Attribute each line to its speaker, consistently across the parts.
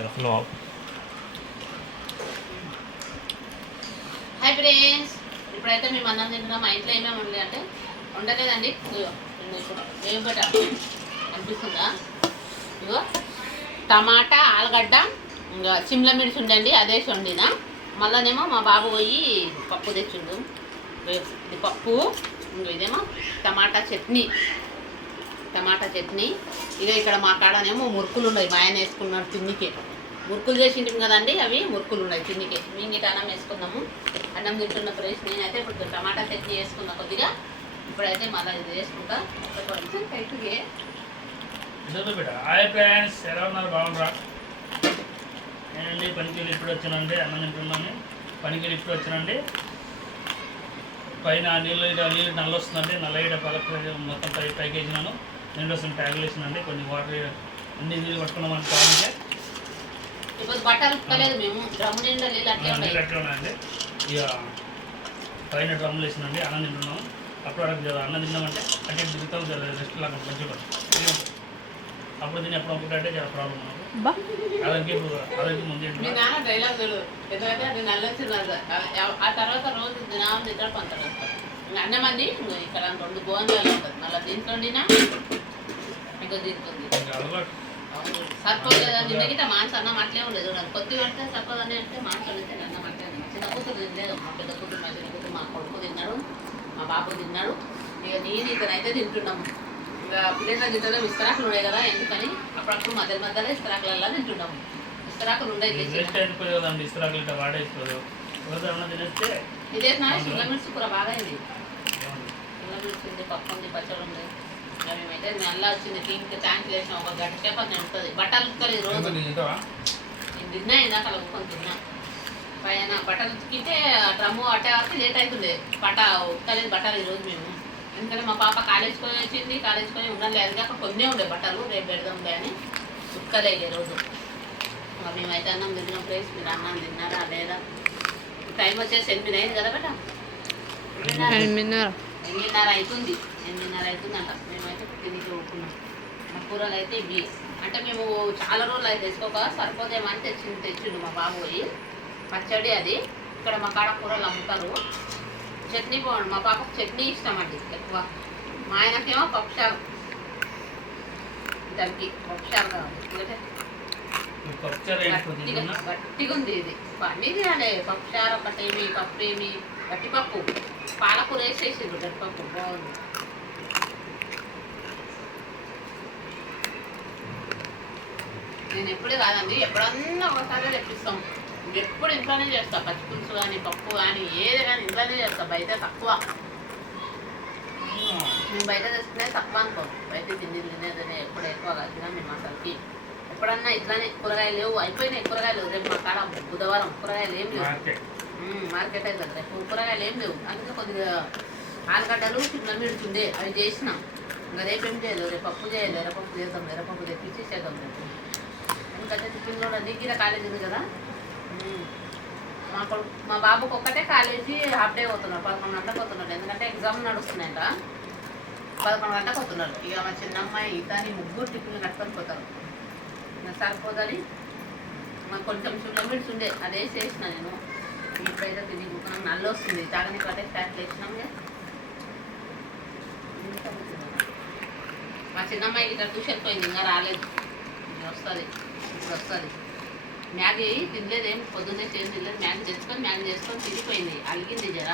Speaker 1: Erano
Speaker 2: hi friends ఇప్పుడైతే మేము అన్నం తింటున్నాం. మా ఇంట్లో ఏమేమి ఉండలేదు అంటే ఉండలేదండి. ఇదిగో ఏం బట అనిపిస్తుందా? ఇగో టమాటా ఆలుగడ్డ ఇంకా సిమ్లా మిర్చి ఉండండి అదే వండిన. మళ్ళనేమో మా బాబు పోయి పప్పు తెచ్చిండు. పప్పు ఇదేమో టమాటా చట్నీ. టమాటా చట్నీ. ఇక ఇక్కడ మా కాడనేమో మురుకులు ఉన్నాయి మా ఆయన వేసుకున్నాడు తిన్నికే మురుకులు చేసింటాం కదండి అవి? మురుకులు ఉన్నాయి తిన్నికే మేము ఇటు అన్నం వేసుకున్నాము. అన్నం తింటున్న ప్రైస్ నేనైతే ఇప్పుడు టమాటా చట్నీ వేసుకున్నా కొద్దిగా. ఇప్పుడైతే మళ్ళీ ఇది వేసుకుంటా. ఒక కొంచెం టైట్గా.
Speaker 1: ఇద్దరు బిడ్డ ఎలా ఉన్నారు? నేనండి పనికి ఇప్పుడు వచ్చానండి. అన్నం తింటున్నాను. పనికి ఇప్పుడు వచ్చానండి. పైన నీళ్ళు నీళ్ళు నల్ల వస్తుందండి నల్ల ఇట పలక మొత్తం పై పైకి వేసినాను నీళ్ళు వస్తుంది ట్యాగులు వేసినండి కొన్ని వాటర్ అన్ని నీళ్ళు
Speaker 2: డ్రమ్ము నిండా నీళ్ళు అట్లే
Speaker 1: ఉన్నాయండి. ఇక పైన డ్రమ్ములు వేసినండి అన్నం తింటున్నాము అప్పుడు అక్కడ జర అన్నం తిన్నామంటే అంటే దిగుతాం జర రెస్ట్ లాగా మంచిగా అప్పుడు తిని ఎప్పుడు అప్పుడు అంటే జర ప్రాబ్లం అదరికి ఇప్పుడు అదరికి ముందు
Speaker 2: మీ నాన్న డైలాగ్ చూడు. ఎందుకంటే అది నల్లొచ్చినది ఆ తర్వాత రోజు దినాం నిద్ర పంతాడు అన్నమంది ఇక్కడ రెండు భోజనాలు ఉంటుంది. మళ్ళీ దీంట్లో
Speaker 1: అలవాటు.
Speaker 2: అవును. సరిపోలేదు నిన్నగిట మాంస అన్నం అట్లే ఉండదు. కొద్దిగా అంటే సరిపోదని అంటే మాంసం అయితే అన్నం అట్లే. చిన్న కూతురు తినలేదు. మా పెద్ద కూతురు మా చిన్న కూతురు మా కొడుకు తిన్నాడు మా బాబు తిన్నాడు ఇక నేను ఇతనైతే తింటున్నాము ఇంకా పిల్లల గిట్టలో విస్తరాకులు ఉన్నాయి కదా ఎందుకని? అప్పుడప్పుడు మధ్య మధ్యలో ఇస్తరాకులలో తింటున్నాము ఇస్తరాకులు ఉండే
Speaker 1: వేస్ట్ అయిపోయి కదండి ఇస్తరాకులు ఇట్లా వాడేసుకోదు
Speaker 2: ఇదే నా శుల్ల మిర్చి కూర బాగా అయింది.
Speaker 1: బాగుంది.
Speaker 2: శుల్ల మిర్చి ఉంది పప్పు ఉంది పచ్చడి ఉంది. మేమైతే నల్లా వచ్చింది. టీంకి ట్యాంక్ వేసిన ఒక గంట సేపు అది ఉంటుంది బట్టలు ఉతకలేదు రోజు? నేను తిన్నా ఇందాక కలుపుకొని తిన్నా. పైన బట్టలు ఉతికితే డ్రమ్ము అట్టే వరకు లేట్ అవుతుండే బట్ట ఉతకలేదు బట్టలు ఈరోజు మేము. ఎందుకంటే మా పాప కాలేజ్కి పోయి వచ్చింది. కాలేజ్కి పోయి ఉండలేదు. కాక కొన్నే ఉండే బట్టలు. రేపు పెడదాంలే అని ఉతకలేదు ఈరోజు మరి మేమైతే అన్నం తిన్నాం ప్లేస్ మీరు అన్నం తిన్నారా లేదా? టైం వచ్చేసి ఎనిమిది అయింది కదా బట్ట
Speaker 3: ఎనిమిదిన్నర.
Speaker 2: ఎనిమిదిన్నర అవుతుంది. ఎనిమిదిన్నర అవుతుందంట మేమైతే తినికి ఊరుకున్నాం. మా కూరలు అయితే ఇవి అంటే మేము చాలా రోజులు అయితే తెచ్చుకోక సరిపోదేమని తెచ్చింది తెచ్చిండు మా బాబు పోయి. పచ్చడి అది. ఇక్కడ మా కాడ కూరలు అమ్ముతారు. చట్నీ బాగుండు మా పాపకు చట్నీ ఇష్టం అండి ఎక్కువ. మా ఆయనకేమో పప్పుచారు. దానికి పప్పుచారు కావాలి. ఎందుకంటే? గట్టిగా ఉంది ఇది. అన్నీ తినాలి పప్పుచారు ఒకటేమి పప్పు ఏమి గట్టిపప్పు. పాలకూర వేసేసిండ్రు గట్టిపప్పు. బాగుంది. నేను ఎప్పుడే కాదండి ఎప్పుడన్నా ఒకసారి తెప్పిస్తాం. ఎప్పుడు ఇంట్లోనే చేస్తా పచ్చి పులుసు కానీ పప్పు కానీ ఏది కానీ ఇంట్లోనే చేస్తా బయట తక్కువ. మేము బయట తెచ్చుకునే తక్కువ అనుకో బయట తిండి తినేదని ఎప్పుడు ఎక్కువ తినా మేము అసలుకి ఎప్పుడన్నా ఇట్లానే కూరగాయలు లేవు అయిపోయినాయి కూరగాయలు. రేపు మా కాడ బుధవారం కూరగాయలు ఏం లేవు.
Speaker 1: మార్కెట్.
Speaker 2: అయితే రేపు కూరగాయలు ఏం లేవు. అందుకే కొద్దిగా ఆలుగడ్డలు చిన్న మిడుచుండే అవి చేసినాం. ఇంకా రేపు ఏం చేయలేదు రేపు పప్పు చేయలేదు ఎర్రపప్పు చేద్దాం ఎర్రపప్పు తెప్పించి చేద్దాం రేపు. ఎందుకంటే టిఫిన్లో నీకిర కాలేజీ ఉంది కదా. మా కొడుకు మా బాబుకి ఒక్కటే కాలేజీ హాఫ్ డే పోతున్నాడు పదకొండు గంటలకు పోతున్నారు ఎందుకంటే ఎగ్జామ్ నడుస్తున్నాయంట. పదకొండు గంటలకు పోతున్నారు ఇక మా చిన్న అమ్మాయి ఇతని ముగ్గురు టిఫిన్లు కట్టుకొని పోతారు. సరిపోదని మాకు కొంచెం చుల్లమిడ్స్ ఉండే. అదే చేసిన నేను. ఇప్పుడైతే తిని కూర్చున్నాం. నల్ల వస్తుంది. తాగని పట్టే ఫ్యాట్లు వేసినాం మా చిన్నమ్మాయికి ఇట్లా ట్యూషన్ పోయింది. ఇంకా రాలేదు. ఇంకా వస్తుంది. ఇప్పుడు వస్తుంది. మ్యాగీ తినలేదు ఏం పొద్దున్నే చేసి తినలేదు మ్యాగీ తెచ్చుకొని మ్యాగీ చేసుకొని తిరిగిపోయింది అలిగింది జర.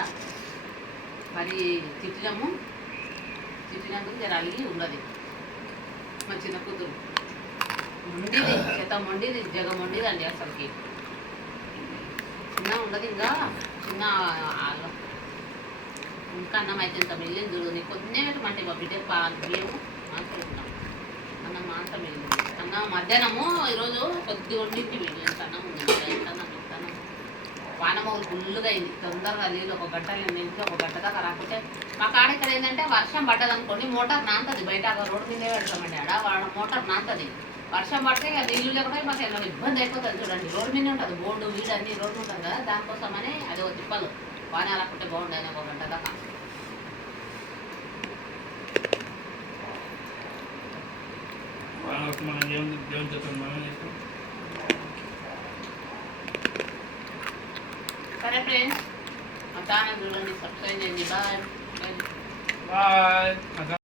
Speaker 2: మరి తిట్టినాము తిట్టినందుకు జర అలిగి ఉన్నది. మా చిన్న కూతురు. మొండిది చేత మొండిది జగ మొండిది అండి అసలుకి. చిన్న ఉండదు ఇంకా చిన్న ఇంకా అన్నం అయితే ఇంత మిగిలింది చూడు నీకు కొన్నే పెట్టమంటే మా పాలు బియ్యము అన్నం మాత్రం మిగిలింది అన్నం మధ్యాహ్నము ఈరోజు కొద్ది వండింటి ఎంత అన్నం ఉంది ఎంత అన్నం ఎంత అన్నం. వానమౌలు ఫుల్గా అయింది. తొందరగా నీళ్ళు ఒక గంట ఇంట్లో ఒక గంట దాకా రాకపోతే మా కాడ ఇక్కడ ఏంటంటే వర్షం పడ్డది అనుకోండి మోటార్ నాంతది. బయట రోడ్డు మీదే పెడతామండి ఆడ. వాడ మోటార్ నాంతది. వర్షం పడితే నీళ్ళు లేకుండా మాకు ఏమైనా ఇబ్బంది అయిపోతుంది చూడండి. రోడ్డు మీద ఉంటుంది. బోర్డు వీడు అన్ని రోడ్డు ఉంటుంది కదా. దానికోసమని అది ఒక తిప్పలు. వాన రాకుంటే బాగుండని ఒక గంట దాకా.
Speaker 1: కాబట్టి మనం దేవుని దేవుని చెప్తాం మనం చెప్తాం
Speaker 2: సరే ఫ్రెండ్స్ మా ఛానల్ చూడండి సబ్స్క్రైబ్ చేయండి బాయ్
Speaker 1: బాయ్